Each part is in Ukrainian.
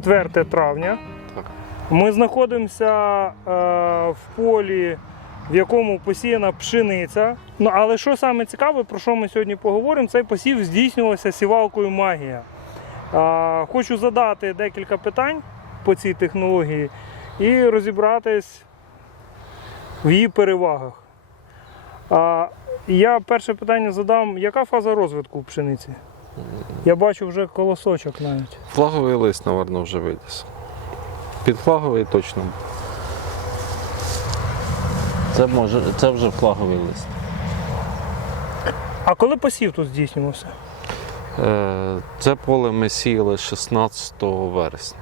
4 травня. Так. Ми знаходимося е, в полі, в якому посіяна пшениця. Ну, але що саме цікаве, про що ми сьогодні поговоримо, цей посів здійснювався сівалкою магія. Е, хочу задати декілька питань по цій технології і розібратись в її перевагах. А, я перше питання задам: яка фаза розвитку пшениці? Я бачу вже колосочок навіть. Флаговий лист, напевно, вже виліз. Під флаговий точно. Це може, це вже флаговий лист. А коли посів тут здійснювався? Е, Це поле ми сіяли 16 вересня.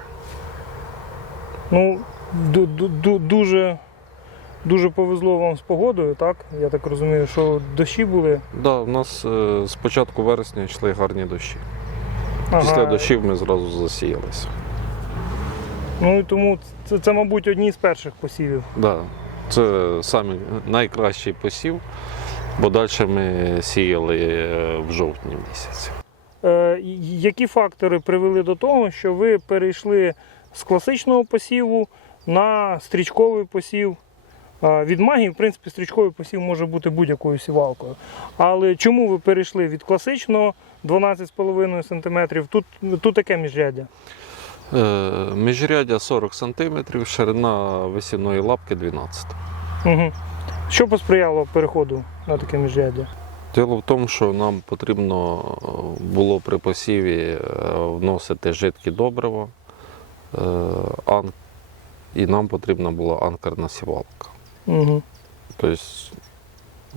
Ну, ду- ду- ду- дуже, дуже повезло вам з погодою, так? Я так розумію, що дощі були. Да, у нас е, з початку вересня йшли гарні дощі. Ага. Після дощів ми зразу засіялися. Ну і тому це, це, мабуть, одні з перших посівів. Да, це самий найкращий посів, бо далі ми сіяли е, в жовтні місяці. Е, які фактори привели до того, що ви перейшли з класичного посіву на стрічковий посів? Від магії, в принципі, стрічковий посів може бути будь-якою сівалкою. Але чому ви перейшли від класичного 12,5 см? Тут, тут таке міжряддя. Е, Міжрядя 40 см, ширина висівної лапки 12 Угу. Що посприяло переходу на таке міжряддя? Діло в тому, що нам потрібно е, було при посіві е, вносити жидкі добрива, е, ан- і нам потрібна була анкерна сівалка. Угу. Тобто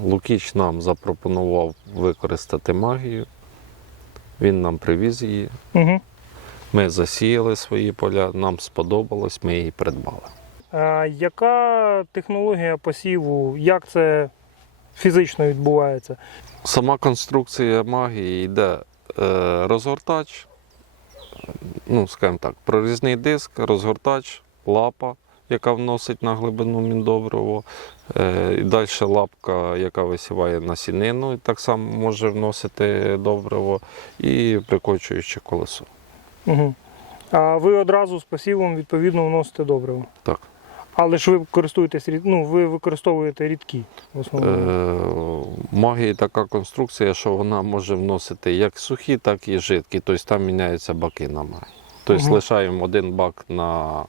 Лукіч нам запропонував використати магію, він нам привіз її, Угу. ми засіяли свої поля, нам сподобалось, ми її придбали. А яка технологія посіву? Як це фізично відбувається? Сама конструкція магії йде е, розгортач, ну, скажімо так, прорізний диск, розгортач, лапа, яка вносить на глибину міндобриво, е, і далі лапка, яка висіває насінину, і так само може вносити добриво, і прикочуюче колесо. Угу. А ви одразу з посівом відповідно вносите добриво. Так. Але ж ви користуєтесь ну, ви використовуєте рідкі в основному. Е, магії така конструкція, що вона може вносити як сухі, так і жидкі. Тобто там міняються баки на магії. Тобто Мгм. лишаємо один бак на,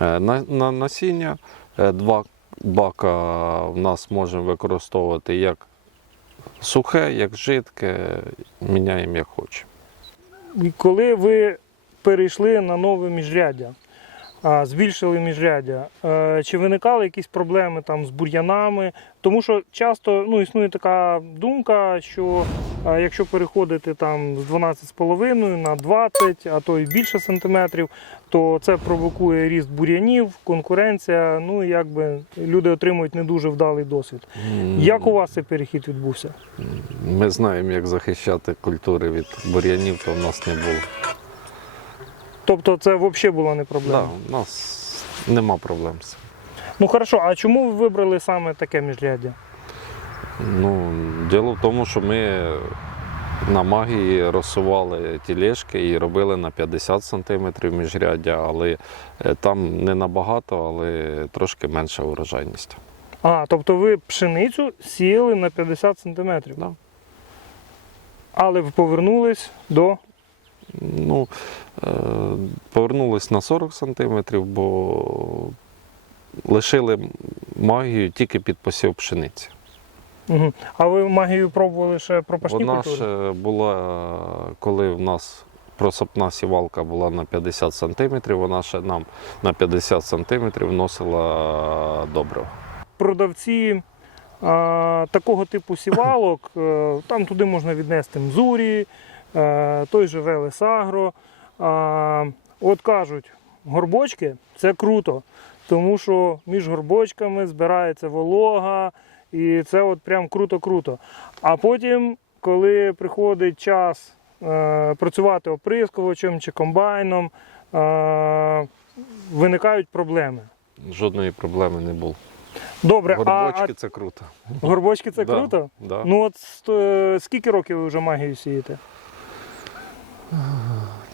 на, на насіння, е, два бака в нас можемо використовувати як сухе, як жидке, міняємо як хочемо. Коли ви перейшли на нове міжряддя, збільшили міжряддя, е, чи виникали якісь проблеми там з бур'янами? Тому що часто ну, існує така думка, що е, якщо переходити там з 12,5 на 20, а то й більше сантиметрів, то це провокує ріст бур'янів, конкуренція. Ну і якби люди отримують не дуже вдалий досвід. Як у вас цей перехід відбувся? Ми знаємо, як захищати культури від бур'янів, то в нас не було. Тобто це взагалі була не проблема? Да, у нас нема проблем з цим. Ну хорошо, а чому ви вибрали саме таке міжряддя? Ну, діло в тому, що ми на магії розсували тілешки і робили на 50 см міжряддя, але е, там не набагато, але трошки менша урожайність. А, тобто ви пшеницю сіяли на 50 сантиметрів. Да. Але ви повернулись до. Ну, е, повернулись на 40 см, бо лишили магію тільки під посів пшениці. Угу. А ви магію пробували ще пропашні Вона культури? ж була, коли в нас просапна сівалка була на 50 см, вона ще нам на 50 см вносила добриво. Продавці а, такого типу сівалок, е, там туди можна віднести Мзурі, е, той же Велес Агро. А, от кажуть, горбочки це круто, тому що між горбочками збирається волога, і це от прям круто-круто. А потім, коли приходить час е, працювати оприскувачем чи комбайном, е, виникають проблеми. Жодної проблеми не було. Добре, а, Горбочки це круто. горбочки це Да, круто? Да. Ну от сто- скільки років ви вже магію сієте?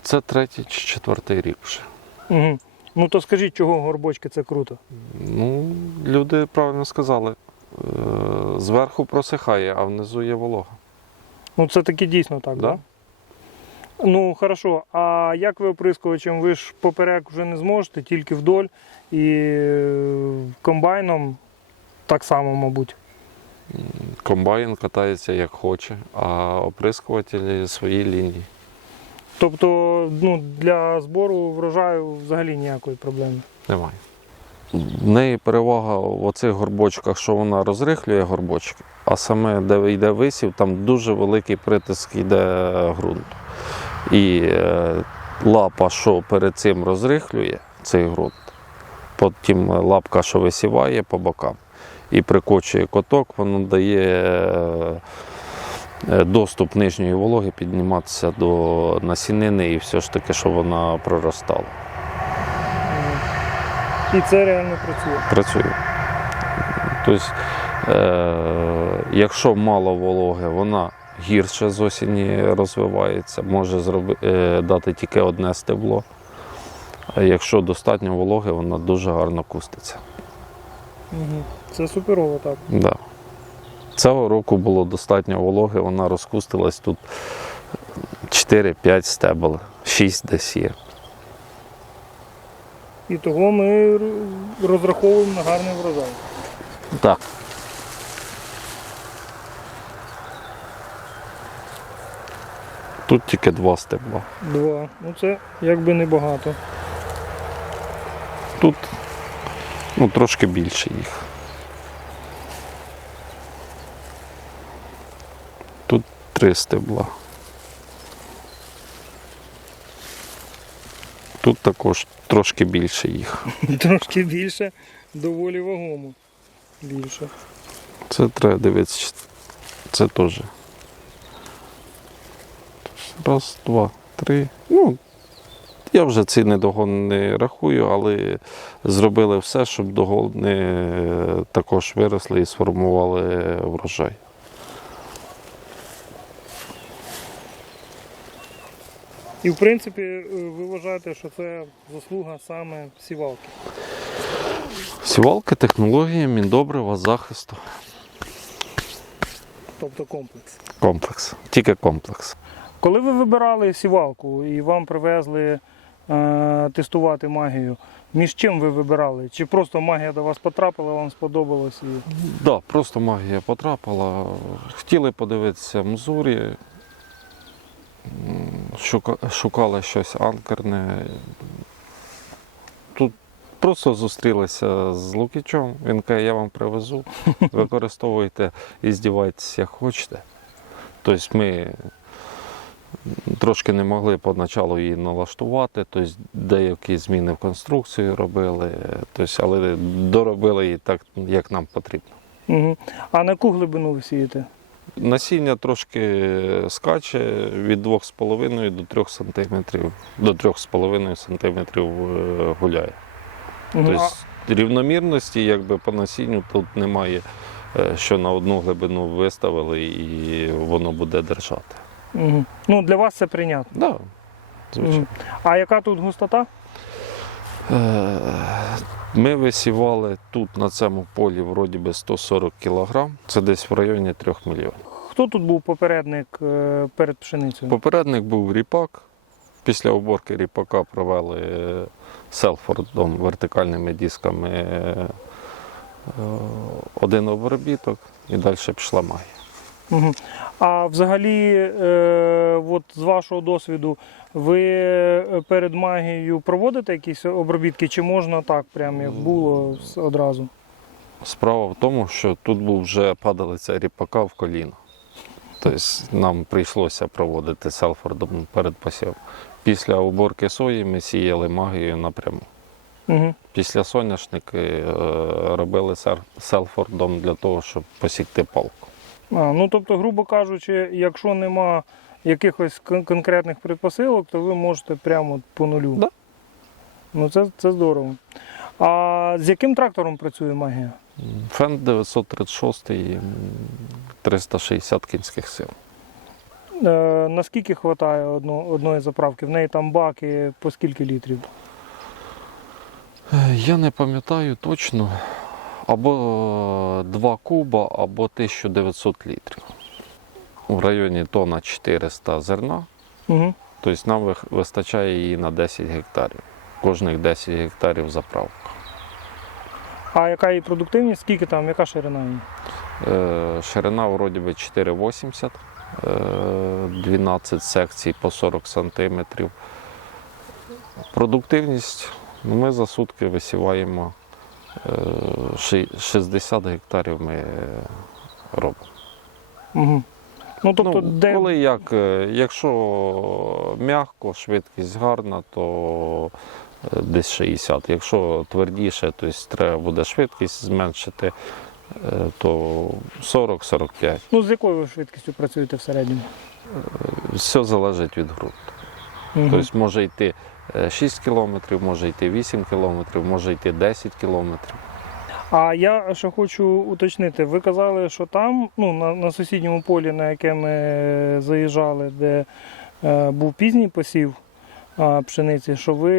Це третій чи четвертий рік вже. Угу. Ну то скажіть, чого горбочки це круто? Ну, люди правильно сказали. Е, Зверху просихає, а внизу є волога. Ну це таки дійсно так, Да. да? Ну, хорошо. А як ви оприскувачем? Ви ж поперек вже не зможете, тільки вдоль і е, комбайном так само, мабуть. Комбайн катається як хоче, а оприскувателі свої лінії. Тобто, ну, для збору врожаю взагалі ніякої проблеми. Немає. В неї перевага в оцих горбочках, що вона розрихлює горбочки, а саме, де йде висів, там дуже великий притиск йде ґрунту. І е, лапа, що перед цим розрихлює цей ґрунт, потім лапка, що висіває по бокам і прикочує коток, воно дає е, е, доступ нижньої вологи підніматися до насінини і все ж таки, щоб вона проростала. І це реально працює. працює. Тобто, е, якщо мало вологи, вона гірше з осені розвивається, може зроби, е, дати тільки одне стебло. А якщо достатньо вологи, вона дуже гарно куститься. Угу. Це суперово так. Да. Цього року було достатньо вологи, вона розкустилась тут 4-5 стебел, 6 десь є. І того ми розраховуємо на гарний врожай. Так. Тут тільки два стебла. Два. Ну це якби небагато. Тут ну, трошки більше їх. Тут три стебла. Тут також трошки більше їх. Трошки більше, доволі вагомо. Більше. Це треба дивитися. Це теж. Раз, два, три. Ну, я вже ці недогони не рахую, але зробили все, щоб догони е, також виросли і сформували врожай. І в принципі е, ви вважаєте, що це заслуга саме сівалки. Сівалки, технології, міндобрива, захисту. Тобто комплекс. Комплекс. Тільки комплекс. Коли ви вибирали сівалку і вам привезли е, тестувати магію, між чим ви вибирали? Чи просто магія до вас потрапила, вам сподобалось? І... Да, просто магія потрапила. Хотіли подивитися Мзурі. Шукали щось анкерне. Тут просто зустрілися з Лукічом. Він каже, я вам привезу, використовуйте і здівайтеся, як хочете. Тобто ми трошки не могли поначалу її налаштувати, тобто деякі зміни в конструкцію робили, тобто, але доробили її так, як нам потрібно. Угу. А на яку глибину ви сієте? Насіння трошки скаче від 2,5 до 3 см, до 3,5 см е, гуляє. Тобто рівномірності якби по насінню тут немає, е, що на одну глибину виставили і воно буде держати. Ну, для вас це прийнятно. Да, звичайно. А яка тут густота? Е, Ми висівали тут на цьому полі вроді би 140 кг, це десь в районі 3 мільйонів. Хто тут був попередник е, перед пшеницею? Попередник був ріпак. Після уборки ріпака провели е, селфордом вертикальними дисками один обробіток і далі пішла магія. Угу. А взагалі, е, от з вашого досвіду, ви е, перед магією проводите якісь обробітки, чи можна так, прям як було одразу? Справа в тому, що тут був вже падалиця ріпака в коліно. Тобто нам прийшлося проводити селфордом перед посівом. Після уборки сої ми сіяли магією напряму. Угу. Після соняшники е, робили селфордом для того, щоб посікти палку. А, ну тобто, грубо кажучи, якщо нема якихось кон- конкретних предпосилок, то ви можете прямо по нулю. Да. Ну це, це здорово. А з яким трактором працює магія? Фен 936 м, 360 кінських сил. Е, наскільки вистачає одно, одної заправки? В неї там баки по скільки літрів? Е, Я не пам'ятаю точно. Або 2 куба, або 1900 літрів. У районі тонна 400 зерна. Угу. Тобто нам вистачає її на 10 гектарів. Кожних 10 гектарів заправка. А яка її продуктивність? Скільки там, яка ширина її? Е, Ширина вроді би 4,80, е, 12 секцій по 40 сантиметрів. Продуктивність ми за сутки висіваємо е, 60 гектарів ми робимо. Угу. Ну, тобто, ну, де... коли як, е, якщо м'яко, швидкість гарна, то е, десь 60. Якщо твердіше, то треба буде швидкість зменшити, е, то 40-45. ну, з якою ви швидкістю працюєте в середньому? Все залежить від ґрунту. Угу. Тобто може йти е, 6 кілометрів, може йти 8 кілометрів, може йти 10 кілометрів. А я ще хочу уточнити, ви казали, що там, ну, на, на сусідньому полі, на яке ми заїжджали, де е, був пізній посів е, пшениці, що ви,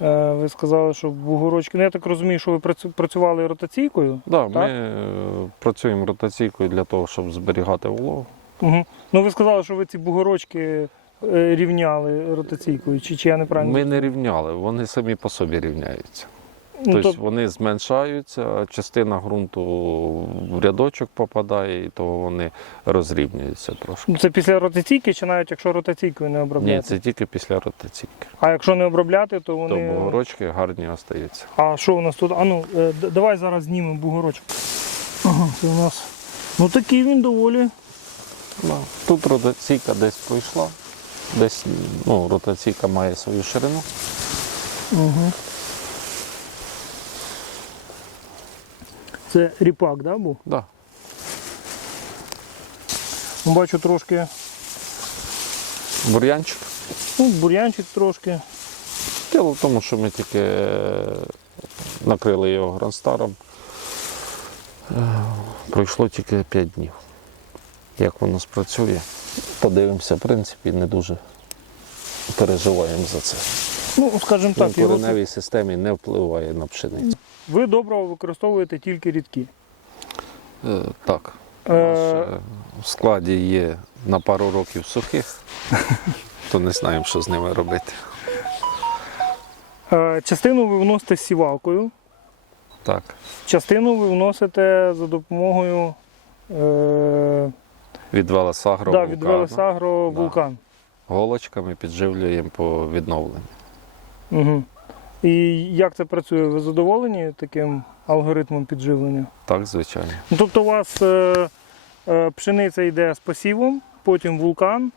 е, ви сказали, що бугорочки. Ну, я так розумію, що ви працю- працювали ротаційкою. Да, Так. ми е, працюємо ротаційкою для того, щоб зберігати вологу. Угу. Ну, ви сказали, що ви ці бугорочки е, рівняли ротаційкою, чи, чи я неправильно? Ми не рівняли, вони самі по собі рівняються. ну, Тобто то, вони зменшаються, частина ґрунту в рядочок попадає, і того вони розрівнюються трошки. це після ротаційки, чи навіть якщо ротаційкою не обробляти? Ні, це тільки після ротаційки. А якщо не обробляти, то То вони. бугорочки гарні остаються. А що у нас тут? А ну, е, давай зараз знімемо бугорочок. Ага, це у нас. Ну такий він доволі. Тут ротаційка десь пройшла, десь ну, ротаційка має свою ширину. Угу. Це ріпак, да, був? Да. Ну, Бачу трошки. Бур'янчик. Ну, бур'янчик трошки. Діло в тому, що ми тільки е, накрили його гранстаром. Е, Пройшло тільки 5 днів. Як воно спрацює, подивимося, в принципі, не дуже переживаємо за це. Ну, скажімо так, в його... кореневій системі не впливає на пшеницю. ви доброго використовуєте тільки рідкі. Е, Так. У Е, нас е, в складі є на пару років сухих, то не знаємо, що з ними робити. Е, частину ви вносите сівалкою, Так. частину ви вносите за допомогою е, Від Велесагро да, від. Велесагро Да. вулкан. голочками підживлюємо по відновленню. Угу. І як це працює? Ви задоволені таким алгоритмом підживлення? Так, звичайно. Ну, тобто у вас е, е, пшениця йде з посівом, потім вулкан.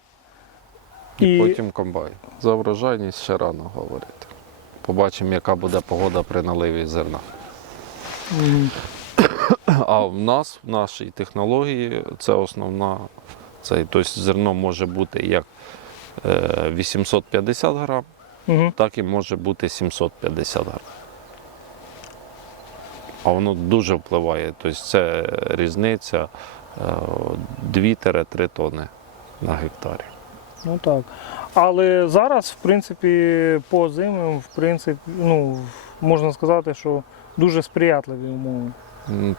І, І, потім комбайн. За врожайність ще рано говорити. Побачимо, яка буде погода при наливі зерна. Мгм. А в нас, в нашій технології, це основна. Це, тобто зерно може бути як е, 850 грам, Мгм. так і може бути 750 грам. А воно дуже впливає. Тобто це різниця е, 2-3 тонни на гектарі. Ну так. Але зараз, в принципі, по зимам, в принципі, ну, можна сказати, що дуже сприятливі умови.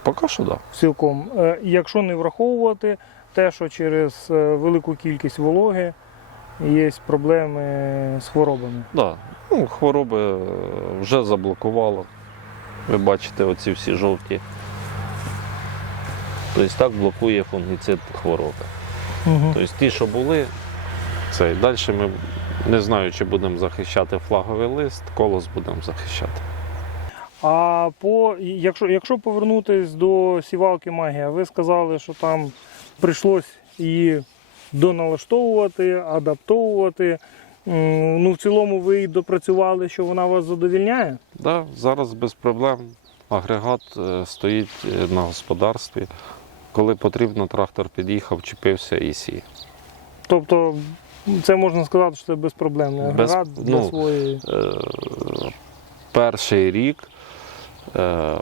Поки що так. Да. Цілком. Е, Якщо не враховувати те, що через е, велику кількість вологи є проблеми з хворобами. Да. Ну, хвороби е, вже заблокувало. Ви бачите оці всі жовті. Тобто так блокує фунгіцид хвороби. Угу. Тобто ті, що були, це і далі ми не знаю, чи будемо захищати флаговий лист, колос будемо захищати. А по, якщо, якщо повернутися до сівалки магія, ви сказали, що там прийшлось її доналаштовувати, адаптовувати. Ну, в цілому ви її допрацювали, що вона вас задовільняє. Да, зараз без проблем агрегат е, стоїть е, на господарстві. Коли потрібно, трактор під'їхав, чіпився і сіє. Тобто, це можна сказати, що це безпроблемний Без- агрегат для ну, своєї. Е, перший рік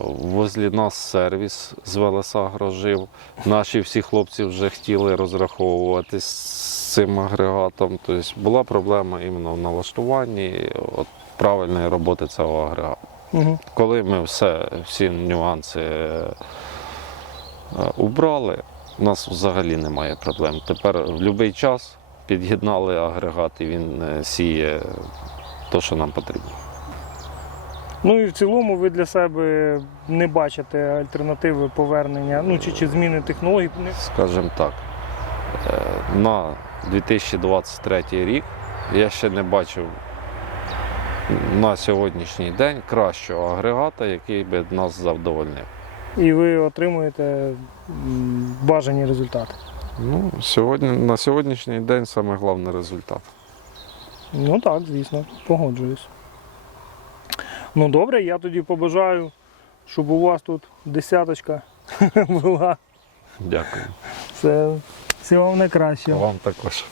возле нас сервіс з Велесагро жив. Наші всі хлопці вже хотіли розраховувати з цим агрегатом. Тобто була проблема іменно в налаштуванні от, правильної роботи цього агрегату. Угу. Коли ми все, всі нюанси е, убрали, у нас взагалі немає проблем. Тепер в будь-який час під'єднали агрегат і він е, сіє те, що нам потрібно. Ну і в цілому ви для себе не бачите альтернативи повернення, ну чи, чи зміни технологій. Скажімо так, е, на 2023 рік я ще не бачив на сьогоднішній день кращого агрегата, який би нас задовольнив. І ви отримуєте бажані результати. Ну, сьогодні, на сьогоднішній день саме головний результат. Ну так, звісно, погоджуюсь. Ну добре, я тоді побажаю, щоб у вас тут десяточка була. Дякую. Все, всього вам найкращого. Вам також.